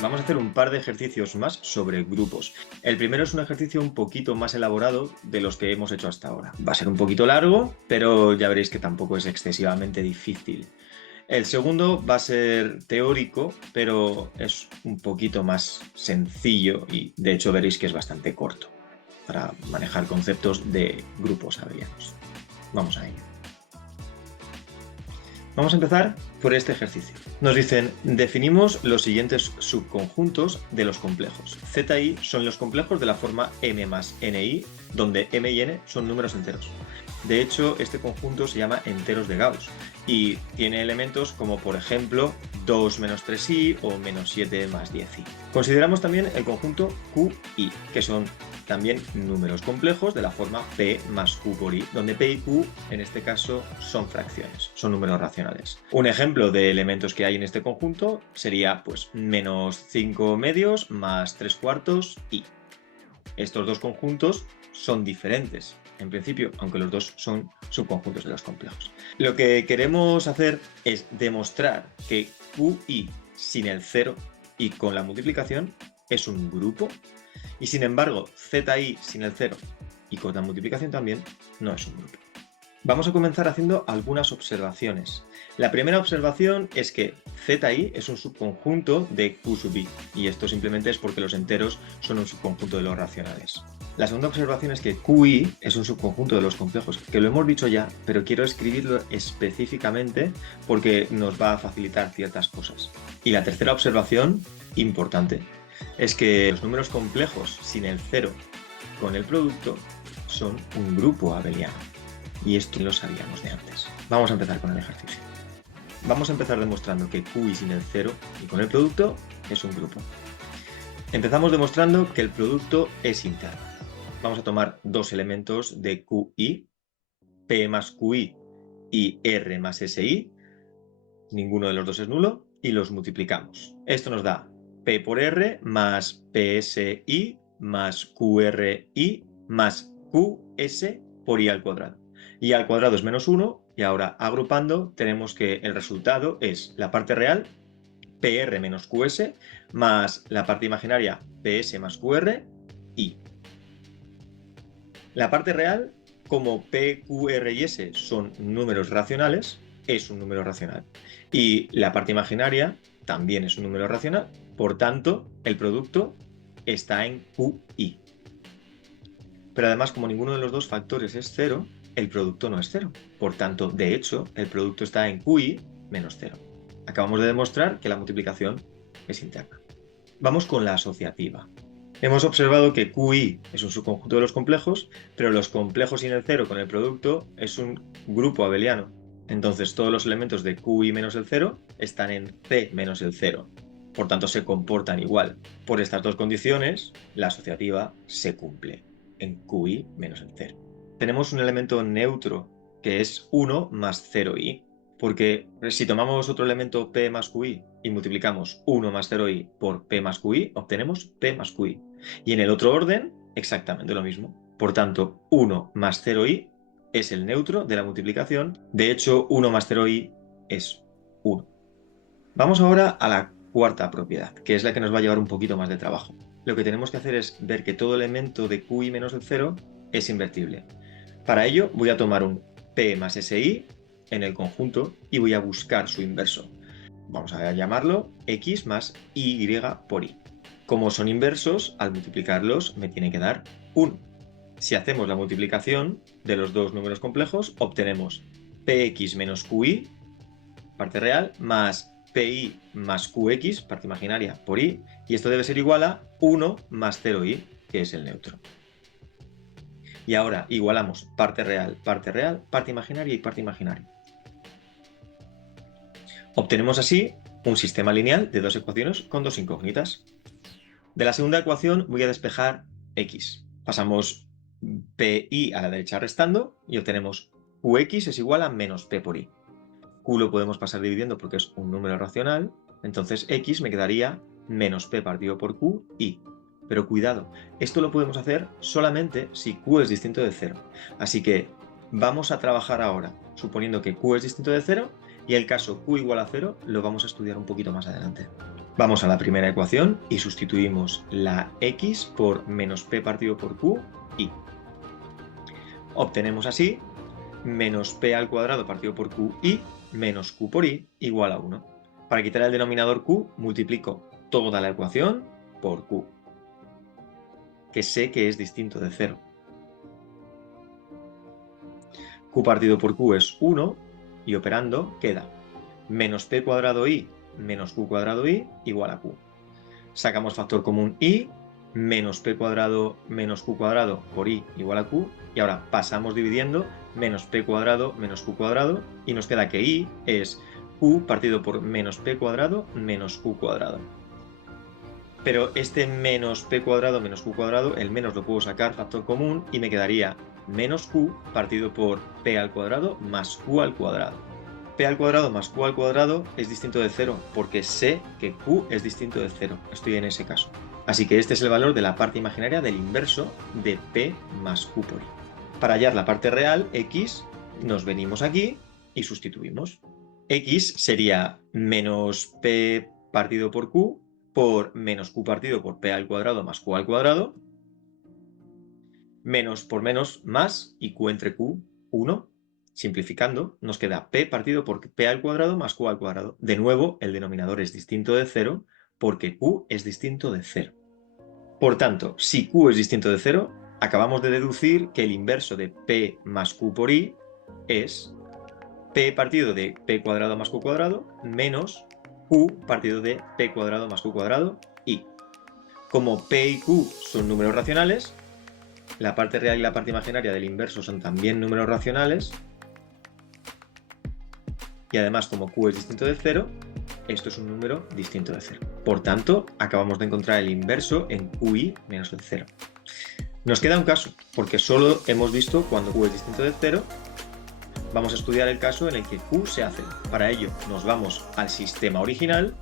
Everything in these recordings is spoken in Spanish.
Vamos a hacer un par de ejercicios más sobre grupos. El primero es un ejercicio un poquito más elaborado de los que hemos hecho hasta ahora. Va a ser un poquito largo, pero ya veréis que tampoco es excesivamente difícil. El segundo va a ser teórico, pero es un poquito más sencillo y de hecho veréis que es bastante corto para manejar conceptos de grupos abelianos. Vamos a ello. Vamos a empezar por este ejercicio. Nos dicen, definimos los siguientes subconjuntos de los complejos. Z y I son los complejos de la forma m más ni, donde m y n son números enteros. De hecho, este conjunto se llama enteros de Gauss y tiene elementos como, por ejemplo, 2 menos 3i o menos 7 más 10i. Consideramos también el conjunto QI, que son también números complejos de la forma P más Q por I, donde P y Q en este caso son fracciones, son números racionales. Un ejemplo de elementos que hay en este conjunto sería pues menos 5 medios más 3 cuartos I. Estos dos conjuntos son diferentes, en principio, aunque los dos son subconjuntos de los complejos. Lo que queremos hacer es demostrar que QI sin el 0 y con la multiplicación es un grupo, y sin embargo ZI sin el 0 y con la multiplicación también no es un grupo. Vamos a comenzar haciendo algunas observaciones. La primera observación es que ZI es un subconjunto de Q sub I, y esto simplemente es porque los enteros son un subconjunto de los racionales. La segunda observación es que QI es un subconjunto de los complejos, que lo hemos dicho ya, pero quiero escribirlo específicamente porque nos va a facilitar ciertas cosas. Y la tercera observación, importante, es que los números complejos sin el 0 con el producto son un grupo abeliano. Y esto lo sabíamos de antes. Vamos a empezar con el ejercicio. Vamos a empezar demostrando que QI sin el 0 y con el producto es un grupo. Empezamos demostrando que el producto es interno. Vamos a tomar dos elementos de QI, P más QI y R más SI. Ninguno de los dos es nulo y los multiplicamos. Esto nos da P por R más PSI más QRI más QS por I al cuadrado. I al cuadrado es menos 1 y ahora agrupando tenemos que el resultado es la parte real PR menos QS más la parte imaginaria PS más QR I. La parte real, como P, Q, R y S son números racionales, es un número racional. Y la parte imaginaria también es un número racional, por tanto, el producto está en QI. Pero además, como ninguno de los dos factores es 0, el producto no es 0. Por tanto, de hecho, el producto está en QI menos 0. Acabamos de demostrar que la multiplicación es interna. Vamos con la asociativa. Hemos observado que QI es un subconjunto de los complejos, pero los complejos sin el 0 con el producto es un grupo abeliano. Entonces todos los elementos de QI menos el 0 están en C menos el 0. Por tanto se comportan igual. Por estas dos condiciones, la asociativa se cumple en QI menos el 0. Tenemos un elemento neutro que es 1 más 0i. Porque si tomamos otro elemento P más QI y multiplicamos 1 más 0i por P más QI, obtenemos P más QI. Y en el otro orden, exactamente lo mismo. Por tanto, 1 más 0i es el neutro de la multiplicación. De hecho, 1 más 0i es 1. Vamos ahora a la cuarta propiedad, que es la que nos va a llevar un poquito más de trabajo. Lo que tenemos que hacer es ver que todo elemento de QI menos el 0 es invertible. Para ello voy a tomar un P más SI en el conjunto y voy a buscar su inverso. Vamos a llamarlo X más Y por Y. Como son inversos, al multiplicarlos me tiene que dar 1. Si hacemos la multiplicación de los dos números complejos, obtenemos PX menos QI, parte real, más PI más QX, parte imaginaria, por Y, y esto debe ser igual a 1 más 0i, que es el neutro. Y ahora igualamos parte real, parte imaginaria y parte imaginaria. Obtenemos así un sistema lineal de dos ecuaciones con dos incógnitas. De la segunda ecuación voy a despejar X. Pasamos PI a la derecha restando y obtenemos QX es igual a menos P por I. Q lo podemos pasar dividiendo porque es un número racional, entonces X me quedaría menos P partido por Q, I. Pero cuidado, esto lo podemos hacer solamente si Q es distinto de 0. Así que vamos a trabajar ahora suponiendo que Q es distinto de 0 y el caso Q igual a 0 lo vamos a estudiar un poquito más adelante. Vamos a la primera ecuación y sustituimos la x por menos p partido por q, y. Obtenemos así menos p al cuadrado partido por q y menos q por i igual a 1. Para quitar el denominador q, multiplico toda la ecuación por q, que sé que es distinto de 0. Q partido por q es 1 y operando queda menos p cuadrado i menos q cuadrado i igual a q. Sacamos factor común i, menos p cuadrado menos q cuadrado por i igual a q, y ahora pasamos dividiendo menos p cuadrado menos q cuadrado, y nos queda que i es q partido por menos p cuadrado menos q cuadrado. Pero este menos p cuadrado menos q cuadrado, el menos lo puedo sacar factor común y me quedaría menos q partido por p al cuadrado más q al cuadrado. P al cuadrado más q al cuadrado es distinto de 0 porque sé que q es distinto de 0. Estoy en ese caso. Así que este es el valor de la parte imaginaria del inverso de p más q por i. Para hallar la parte real, x, nos venimos aquí y sustituimos. X sería menos p partido por q por menos q partido por p al cuadrado más q al cuadrado, menos por menos más, y q entre q, 1. Simplificando, nos queda p partido por p al cuadrado más q al cuadrado. De nuevo, el denominador es distinto de 0 porque q es distinto de 0. Por tanto, si q es distinto de 0, acabamos de deducir que el inverso de p más q por i es p partido de p cuadrado más q cuadrado menos q partido de p cuadrado más q cuadrado i. Como p y q son números racionales, la parte real y la parte imaginaria del inverso son también números racionales, y además como q es distinto de 0, esto es un número distinto de 0. Por tanto, acabamos de encontrar el inverso en qi menos el 0. Nos queda un caso, porque solo hemos visto cuando q es distinto de 0. Vamos a estudiar el caso en el que q sea 0. Para ello, nos vamos al sistema original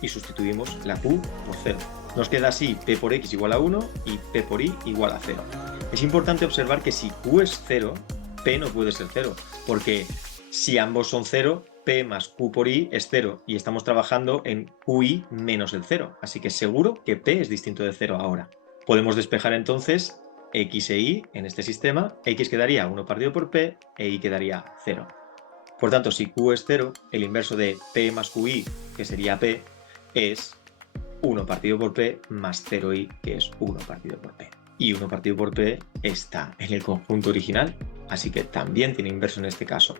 y sustituimos la q por 0. Nos queda así p por x igual a 1 y p por i igual a 0. Es importante observar que si q es 0, p no puede ser 0, porque si ambos son 0, p más q por i es 0, y estamos trabajando en qi menos el 0, así que seguro que p es distinto de 0 ahora. Podemos despejar entonces x e y en este sistema. X quedaría 1 partido por p e y quedaría 0. Por tanto, si q es 0, el inverso de p más qi, que sería p, es 1 partido por p más 0i, que es 1 partido por p. Y 1 partido por p está en el conjunto original, así que también tiene inverso en este caso.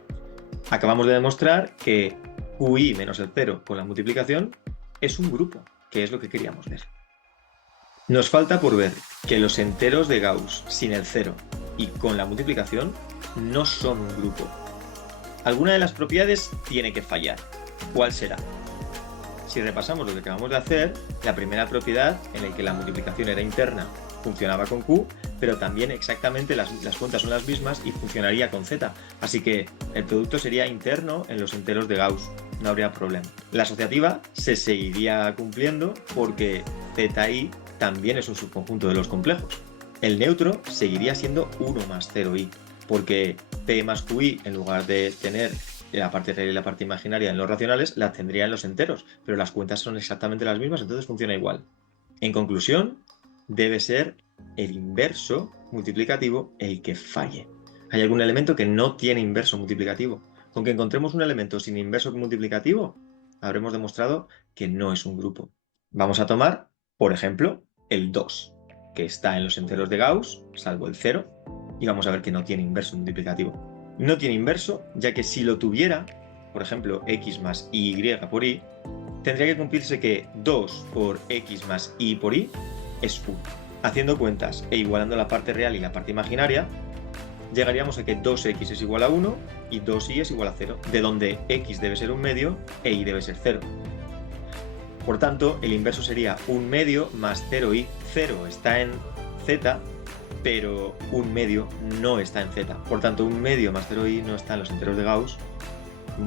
Acabamos de demostrar que qi menos el 0 con la multiplicación es un grupo, que es lo que queríamos ver. Nos falta por ver que los enteros de Gauss sin el 0 y con la multiplicación no son un grupo. Alguna de las propiedades tiene que fallar. ¿Cuál será? Si repasamos lo que acabamos de hacer, la primera propiedad en la que la multiplicación era interna funcionaba con q, pero también exactamente las cuentas son las mismas y funcionaría con z. Así que el producto sería interno en los enteros de Gauss, no habría problema. La asociativa se seguiría cumpliendo porque zi también es un subconjunto de los complejos. El neutro seguiría siendo 1 más 0i, porque p más qi, en lugar de tener la parte real y la parte imaginaria en los racionales, la tendría en los enteros, pero las cuentas son exactamente las mismas, entonces funciona igual. En conclusión, debe ser el inverso multiplicativo el que falle. ¿Hay algún elemento que no tiene inverso multiplicativo? Con que encontremos un elemento sin inverso multiplicativo, habremos demostrado que no es un grupo. Vamos a tomar, por ejemplo, el 2, que está en los enteros de Gauss, salvo el 0, y vamos a ver que no tiene inverso multiplicativo. No tiene inverso, ya que si lo tuviera, por ejemplo, x más y por i, tendría que cumplirse que 2 por x más y por i es 1. Haciendo cuentas e igualando la parte real y la parte imaginaria, llegaríamos a que 2x es igual a 1 y 2y es igual a 0, de donde x debe ser un medio e y debe ser 0. Por tanto, el inverso sería un medio más 0i. 0 está en z, pero un medio no está en z. Por tanto, un medio más 0i no está en los enteros de Gauss,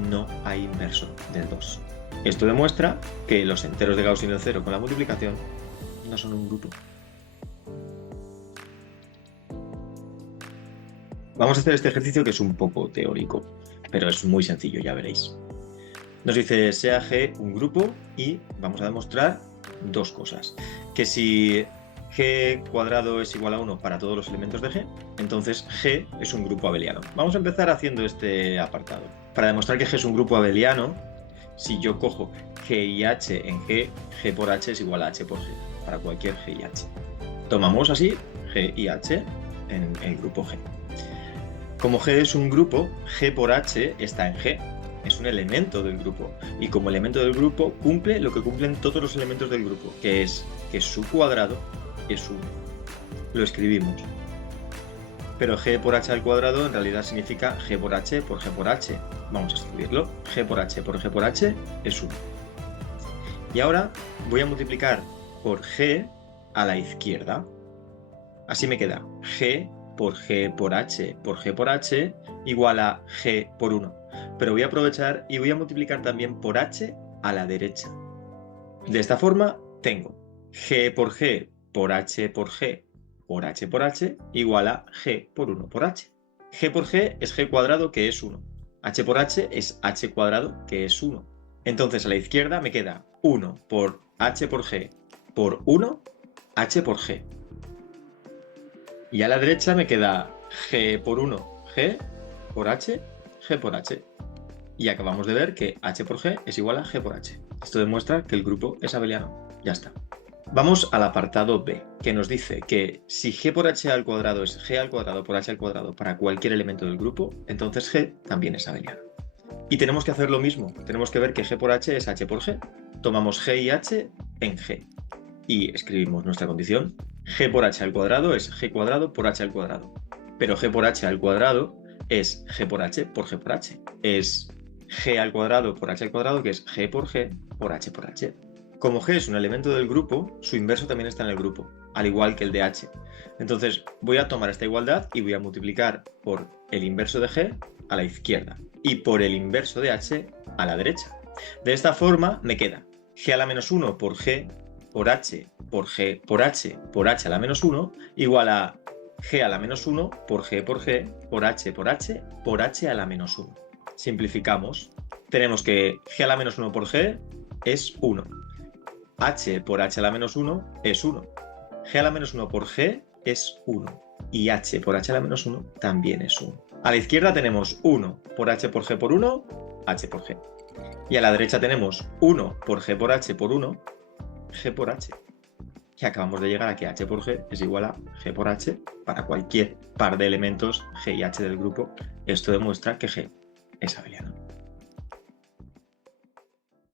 no hay inverso del 2. Esto demuestra que los enteros de Gauss sin el 0 con la multiplicación no son un grupo. Vamos a hacer este ejercicio que es un poco teórico, pero es muy sencillo, ya veréis. Nos dice sea G un grupo y vamos a demostrar dos cosas. Que si G cuadrado es igual a 1 para todos los elementos de G, entonces G es un grupo abeliano. Vamos a empezar haciendo este apartado. Para demostrar que G es un grupo abeliano, si yo cojo G y H en G, G por H es igual a H por G, para cualquier G y H. Tomamos así G y H en el grupo G. Como G es un grupo, G por H está en G. Es un elemento del grupo. Y como elemento del grupo cumple lo que cumplen todos los elementos del grupo, que es que su cuadrado es 1. Lo escribimos. Pero G por H al cuadrado en realidad significa G por H por G por H. Vamos a escribirlo. G por H por G por H es 1. Y ahora voy a multiplicar por G a la izquierda. Así me queda G por G por H por G por H igual a G por 1. Pero voy a aprovechar y voy a multiplicar también por H a la derecha. De esta forma tengo G por G por H por G por H por H igual a G por 1 por H. G por G es G cuadrado, que es 1. H por H es H cuadrado, que es 1. Entonces a la izquierda me queda 1 por H por G por 1, H por G. Y a la derecha me queda G por 1, G por H, G por H. Y acabamos de ver que H por G es igual a G por H. Esto demuestra que el grupo es abeliano. Ya está. Vamos al apartado B, que nos dice que si G por H al cuadrado es G al cuadrado por H al cuadrado para cualquier elemento del grupo, entonces G también es abeliano. Y tenemos que hacer lo mismo. Tenemos que ver que G por H es H por G. Tomamos G y H en G. Y escribimos nuestra condición. G por H al cuadrado es G cuadrado por H al cuadrado. Pero G por H al cuadrado es G por H por G por H. Es G al cuadrado por H al cuadrado, que es G por G por H por H. Como G es un elemento del grupo, su inverso también está en el grupo, al igual que el de H. Entonces voy a tomar esta igualdad y voy a multiplicar por el inverso de G a la izquierda y por el inverso de H a la derecha. De esta forma me queda G a la menos 1 por G por H por G por H por H a la menos 1 igual a G a la menos 1 por G por G por H por H por H a la menos 1. Simplificamos. Tenemos que G a la menos 1 por G es 1. H por H a la menos 1 es 1. G a la menos 1 por G es 1. Y H por H a la menos 1 también es 1. A la izquierda tenemos 1 por H por G por 1, H por G. Y a la derecha tenemos 1 por G por H por 1, G por H. Y acabamos de llegar a que H por G es igual a G por H para cualquier par de elementos G y H del grupo. Esto demuestra que G es abeliano.